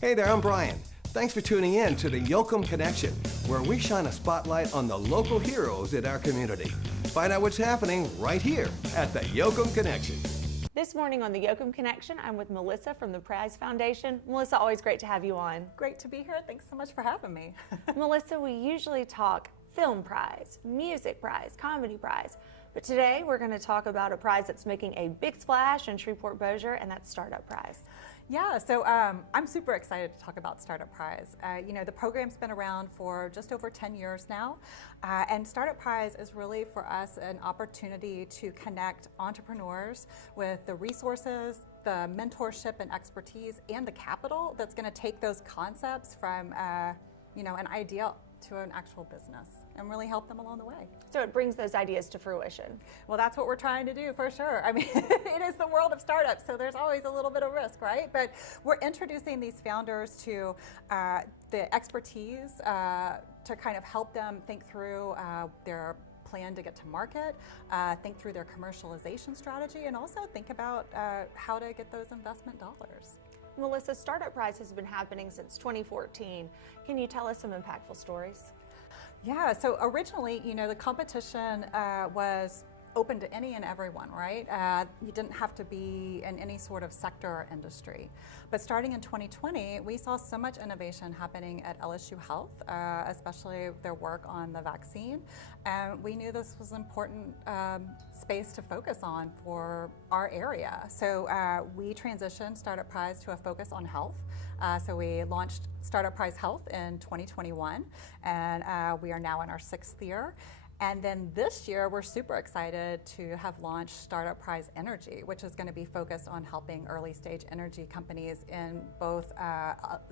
Hey there, I'm Brian. Thanks for tuning in to the Yoakum Connection, where we shine a spotlight on the local heroes in our community. Find out what's happening right here at the Yoakum Connection. This morning on the Yoakum Connection, I'm with Melissa from the Prize Foundation. Melissa, always great to have you on. Great to be here. Thanks so much for having me. Melissa, we usually talk film prize, music prize, comedy prize, but today we're going to talk about a prize that's making a big splash in Shreveport-Bossier, and that's Startup Prize. Yeah, so I'm super excited to talk about Startup Prize. The program's been around for just over 10 years now, and Startup Prize is really for us an opportunity to connect entrepreneurs with the resources, the mentorship and expertise, and the capital that's going to take those concepts from an idea to an actual business and really help them along the way. So it brings those ideas to fruition. Well, that's what we're trying to do for sure. I mean, it is the world of startups, so there's always a little bit of risk, right? But we're introducing these founders to the expertise to kind of help them think through their plan to get to market, think through their commercialization strategy, and also think about how to get those investment dollars. Melissa, Startup Prize has been happening since 2014. Can you tell us some impactful stories? Yeah, so originally, the competition was open to any and everyone, right? You didn't have to be in any sort of sector or industry. But starting in 2020, we saw so much innovation happening at LSU Health, especially their work on the vaccine. And we knew this was an important space to focus on for our area. So we transitioned Startup Prize to a focus on health. So we launched Startup Prize Health in 2021, and we are now in our 6th year. And then this year, we're super excited to have launched Startup Prize Energy, which is going to be focused on helping early stage energy companies in both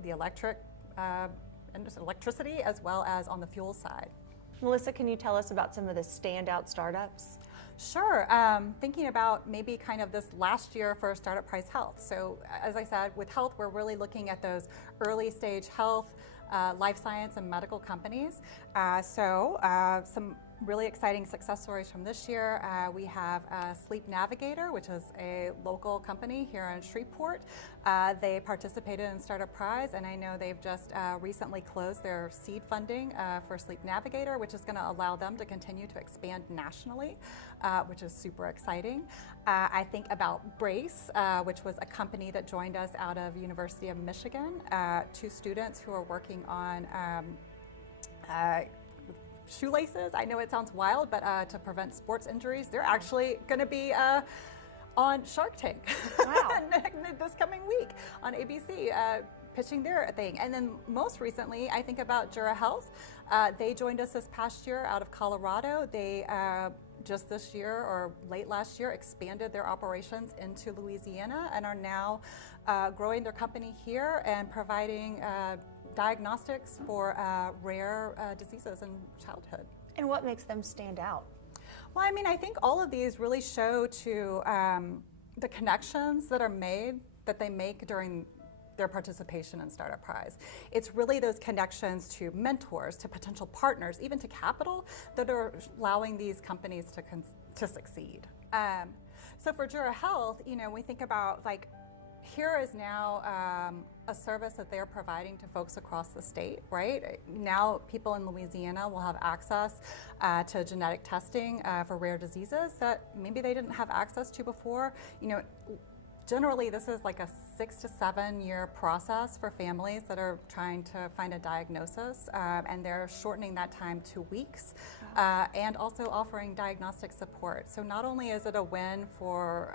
the electricity as well as on the fuel side. Melissa, can you tell us about some of the standout startups? Sure. Thinking about maybe kind of this last year for Startup Prize Health. So as I said, with health, we're really looking at those early stage health, life science, and medical companies. Some really exciting success stories from this year. We have Sleep Navigator, which is a local company here in Shreveport. They participated in Startup Prize, and I know they've just recently closed their seed funding for Sleep Navigator, which is going to allow them to continue to expand nationally, which is super exciting. I think about Brace, which was a company that joined us out of University of Michigan. 2 students who are working on shoelaces. I know it sounds wild, but to prevent sports injuries, they're actually going to be on Shark Tank. Wow. This coming week on ABC, pitching their thing. And then most recently, I think about Jura Health. They joined us this past year out of Colorado. They just this year or late last year expanded their operations into Louisiana and are now growing their company here and providing diagnostics for rare diseases in childhood. And what makes them stand out? Well, I mean, I think all of these really show to the connections that they make during their participation in Startup Prize. It's really those connections to mentors, to potential partners, even to capital that are allowing these companies to succeed. So for Jura Health, we think about here is now a service that they're providing to folks across the state, right? Now people in Louisiana will have access to genetic testing for rare diseases that maybe they didn't have access to before. Generally, this is like a 6 to 7 year process for families that are trying to find a diagnosis, and they're shortening that time to weeks, and also offering diagnostic support. So not only is it a win for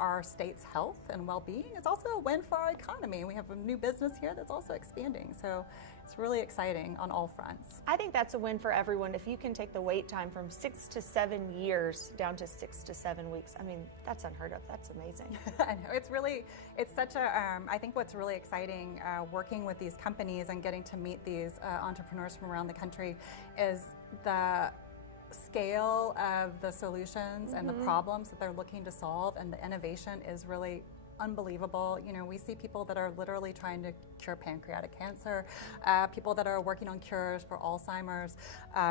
our state's health and well-being, it's also a win for our economy. We have a new business here that's also expanding. So it's really exciting on all fronts. I think that's a win for everyone. If you can take the wait time from 6 to 7 years down to 6 to 7 weeks, I mean, that's unheard of. That's amazing. I know, it's such a, I think what's really exciting working with these companies and getting to meet these entrepreneurs from around the country is the scale of the solutions and the problems that they're looking to solve, and the innovation is really unbelievable. You know, we see people that are literally trying to cure pancreatic cancer, people that are working on cures for Alzheimer's,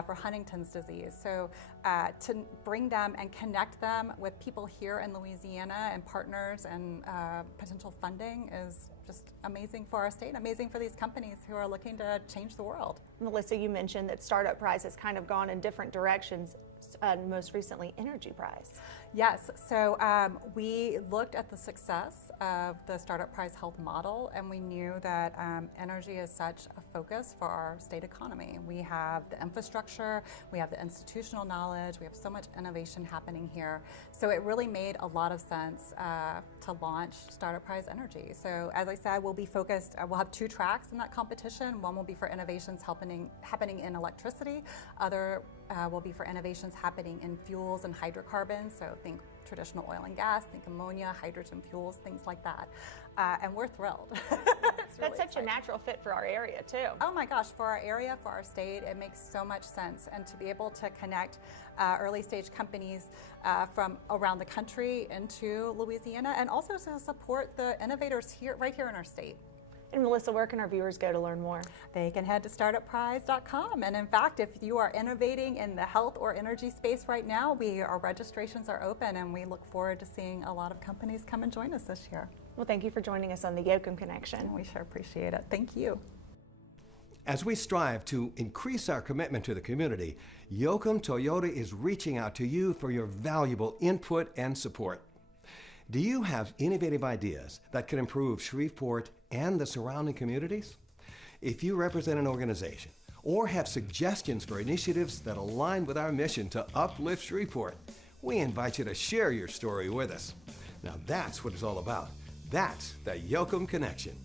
for Huntington's disease. So to bring them and connect them with people here in Louisiana and partners and potential funding is just amazing for our state, amazing for these companies who are looking to change the world. Melissa, you mentioned that Startup Prize has kind of gone in different directions, most recently Energy Prize. Yes, so we looked at the success of the Startup Prize Health model, and we knew that energy is such a focus for our state economy. We have the infrastructure, we have the institutional knowledge, we have so much innovation happening here. So it really made a lot of sense to launch Startup Prize Energy. So as I said, we'll be focused, we'll have 2 tracks in that competition. One will be for innovations happening in electricity, other will be for innovations happening in fuels and hydrocarbons. So think traditional oil and gas, think ammonia, hydrogen fuels, things like that. And we're thrilled. That's such a natural fit for our area too. Oh my gosh, for our area, for our state, it makes so much sense. And to be able to connect early stage companies from around the country into Louisiana, and also to support the innovators here, right here in our state. And Melissa, where can our viewers go to learn more? They can head to startupprize.com. And in fact, if you are innovating in the health or energy space right now, our registrations are open, and we look forward to seeing a lot of companies come and join us this year. Well, thank you for joining us on the Yoakum Connection. We sure appreciate it. Thank you. As we strive to increase our commitment to the community, Yoakum Toyota is reaching out to you for your valuable input and support. Do you have innovative ideas that can improve Shreveport and the surrounding communities? If you represent an organization or have suggestions for initiatives that align with our mission to uplift Shreveport, we invite you to share your story with us. Now that's what it's all about. That's the Yoakum Connection.